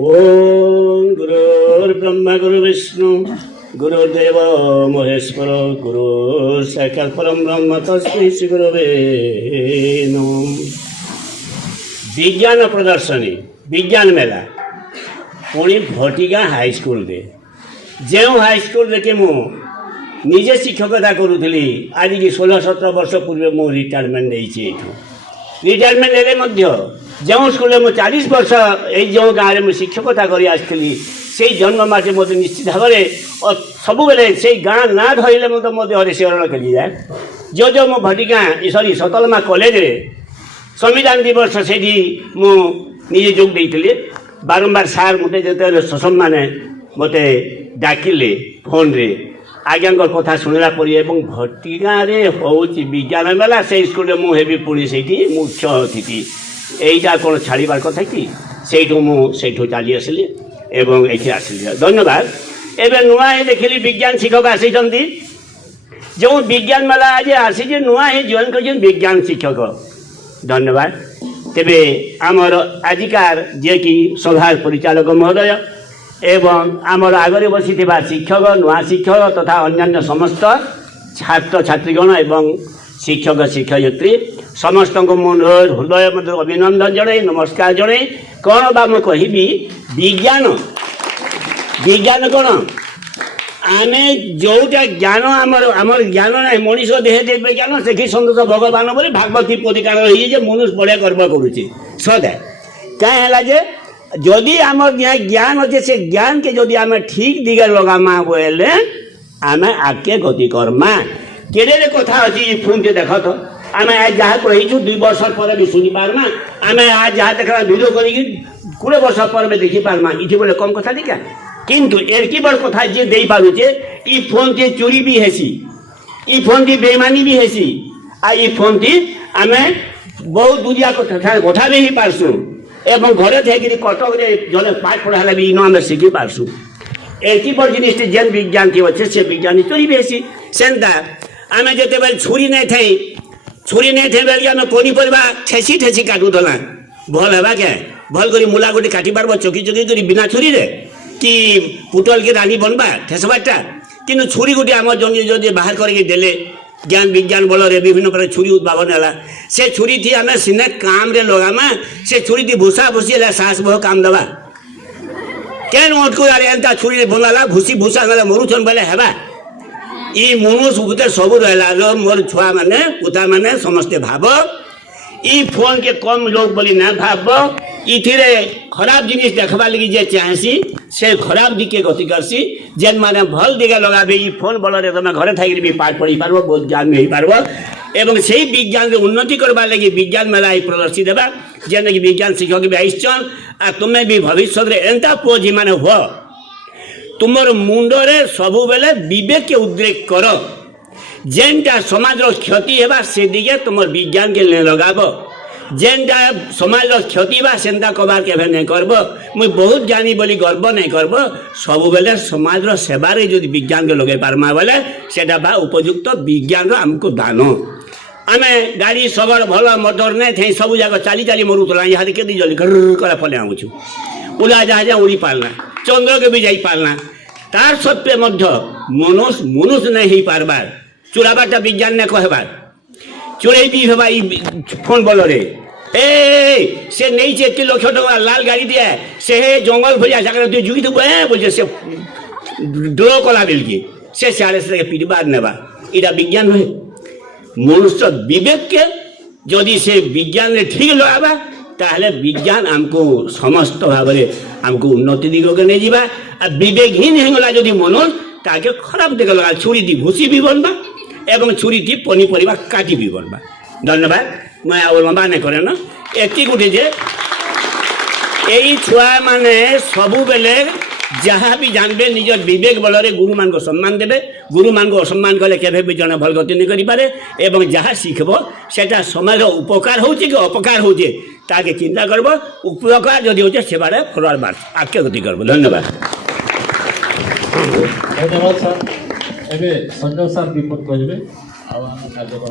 ओम गुरुर्ब्रह्मा गुरुर्विष्णु गुरुर्देव महेश्वर गुरु साक्षात् परम ब्रह्म तस्मै श्री गुरवे नमः। विज्ञान प्रदर्शनी विज्ञान मेला पुणी भटिका हाईस्कल जो हाईस्कल के मुझे शिक्षकता करूली आज की 16-17 वर्ष पूर्व मु रिटायरमेंट नहीं रिटायरमेंट नेले जो स्कूल में 40 वर्ष जो गाँव में शिक्षकता कर आसती से जन्ममाटी मत निश्चित भाव में सब बेले से गाँ ना धरले मो देहरे शिहरण खेली जाए जो मो भटिका सरी सतलमा कॉलेज रे संविधान दिवस से मुझे जोग देती बारंबार सार मत जो शोषण मैंने मत डाकिले फोन रे आज्ञा कथा शुणला भटिकारे हूँ विज्ञान मेला से स्कूल मुझे पुणी से मुख्य अतिथि यहीटा कौन छाड़बार कथा कि से चली आसली एवं ये आसली धन्यवाद। एवं नुआ देखिली विज्ञान शिक्षक आसी जो विज्ञान मेला आज आसी नुआ जॉइन कर विज्ञान शिक्षक धन्यवाद। तेबे आमर आजिकार जे कि सभा परिचालक महोदय एवं आमर आगे बसी शिक्षक नुआ शिक्षक तथा अन्य समस्त छात्र छात्रीगण एवं शिक्षक शिक्षयित्री समस्त हृदय मध्य अभिनंदन जन नमस्कार जन कौन बा मैं कहि विज्ञान विज्ञान कौन आम जोटा ज्ञान आमर ज्ञान ना मनीष देह देवे ज्ञान से सन्तोष भगवान बोले भागवती पतिकाण हो मनुष्य बढ़िया गर्व करुचे सदा कहे जदि आम ज्ञान अच्छे से ज्ञान के जदि आम ठीक दिगे लगामा बोले आम आगे गति करमा केड़े कथा अच्छी फोन से देख तो आम आज जहाँ कहीचु 2 वर्ष पर भी शुणी पार्मा आम आज जहाँ देखा भिडियो कर 20 वर्ष पर भी देखी पार्मा इटी बोले कम कथा देखा किंतु एरकी बड़ कथा जे दे पारुचे ई फोन से चोरी भी हेसी ई फोन से बेईमानी भी हेसी आ ई फोन से आम बहुत दुनिया कथा भी ही पार्सु एवं घरे थे कटक जन पाठ पढ़ा भी इन आम शिखी पार्सु एरकी बड़ जिनिस जेन विज्ञान थी अच्छे से विज्ञान चोरी भी हेसी सेन्ता आम जिते छुरी नहीं थे बेल आम पनीपरिया ठेसी ठेसी काटुला भल है क्या भल कर मूला गोटे काटी पार्ब चकी चकी कर बिना छुरी रे कि पुटल के रानी बनवा ठेसबाटा कि छुरी गोटे आम जन बाहर करके देले ज्ञान विज्ञान बल विभिन्न प्रकार छुरी उद्भावन है से छुरी थी आम सीने काम रे लगामा से छुरी थी भूसा भूसी है साहस बह काम दवा केन अटको एंता छुरी बनाला भूसी भूसा मरुछन बेले हेबा ई मनुष्य भूते सब रहा मोर छुआ मैंने पुता मैंने समस्ते भाव ई फोन के कम लोग बोली ना भाव इथिरे खराब जिनिस देखवा लगी जे चाहेसी से खराब दिखे गति करसी जेन माने भल दिगे लगाबे ई फोन बलरे तुम घरे थाई भी पाठ पढ़ी पार्ब बहुत ज्ञान नहीं पार्ब एवं से विज्ञान उन्नति करवा लगी विज्ञान मेला प्रदर्शित देवा जेन कि विज्ञान शिक्षक भी आईचन आ तुम्हें भी भविष्य में एंता पुओ जी माने हो तुमर मुंडरे सबु बेले विवेक के उद्रेक कर जेनटा समाज क्षति है से दिगे तुम विज्ञान के लगाब जेनटा समाज क्षति बा सेंता कबार के नहीं करब मुई बहुत ज्ञानी बोली गर्व नहीं करब सबु बेले समाज सेवारे जो विज्ञान के लगे पार्मा बेले सेटा बा उपयुक्त विज्ञान आमको दान आम गाड़ी सगड़ भल मोटर नहीं थे सब जाक चाली चाली मरुला यहाँ के जल्दी घर कर पले आऊँ उड़ा जहाज उड़ी पारना चंद्र के भी जाई पारना तार सत्वे मनुष्य नहीं हो पारबार चुराबाटा विज्ञान ने कहबार चोरे भी हेबा फोन बल रे से नहीं से 1 लाख टका लाल गाड़ी दिए से जंगल भरिया जगह तु जुगी तो बोले से डर कला बेल के से सारे से पिटबार नेबा इटा विज्ञान नुहे मनुष्य विवेक के जदि से विज्ञान ने ठीक लगाबा ताहले विज्ञान आमको समस्त भाव में आमको उन्नति दिग के नहीं जावा विवेकहीन होगा जदि मनुष्य ताके खराब दिग लगा छुरी दी भूसी भी बनवा एवं छुरी थी पनीपरिया काटी भी बनवा धन्यवाद मैं आउ लंबा नहीं करे ना एति गोटे जे यही छुआ माने सबु बेले ଯାହା ବି ଜାଣିବେ ନିଜର ବିବେକ ବଳରେ ଗୁରୁମାନଙ୍କୁ ସମ୍ମାନ ଦେବେ। ଗୁରୁମାନଙ୍କୁ ଅସମ୍ମାନ କଲେ କେବେ ବି ଜଣେ ଭଲ ଗତି ନେଇ କରିପାରେ ଏବଂ ଯାହା ଶିଖିବ ସେଟା ସମାଜର ଉପକାର ହେଉଛି କି ଅପକାର ହେଉଛି ତାକେ ଚିନ୍ତା କରିବ। ଉପକାର ଯଦି ହେଉଛି ସେବାରେ ଫରୱାର୍ଡ ଆଗକେ ଗତି କରିବ। ଧନ୍ୟବାଦ। ଧନ୍ୟବାଦ ସାର୍। ଏବେ ସଞ୍ଜୟ ସାର୍ ରିପୋର୍ଟ କରିବେ ଆଉ ଆମ କାର୍ଯ୍ୟକ୍ରମ